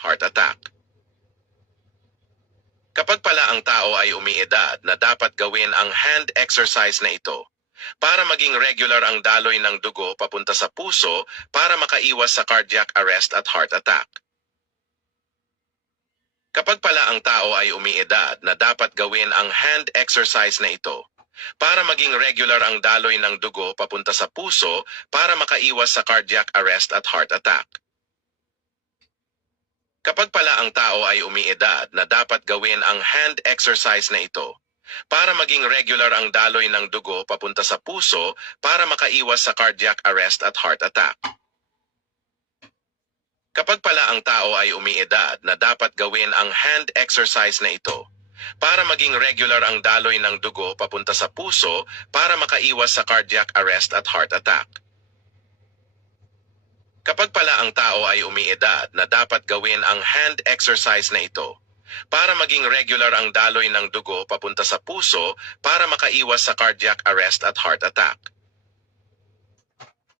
heart attack. Kapag pala ang tao ay umiidad na dapat gawin ang hand exercise na ito para maging regular ang daloy ng dugo papunta sa puso para makaiwas sa cardiac arrest at heart attack. Kapag pala ang tao ay umiidad na dapat gawin ang hand exercise na ito para maging regular ang daloy ng dugo papunta sa puso para makaiwas sa cardiac arrest at heart attack. Kapag pala ang tao ay umiidad na dapat gawin ang hand exercise na ito para maging regular ang daloy ng dugo papunta sa puso para makaiwas sa cardiac arrest at heart attack. Kapag pala ang tao ay umiidad na dapat gawin ang hand exercise na ito para maging regular ang daloy ng dugo papunta sa puso para makaiwas sa cardiac arrest at heart attack. Kapag pala ang tao ay umiidad na dapat gawin ang hand exercise na ito para maging regular ang daloy ng dugo papunta sa puso para makaiwas sa cardiac arrest at heart attack.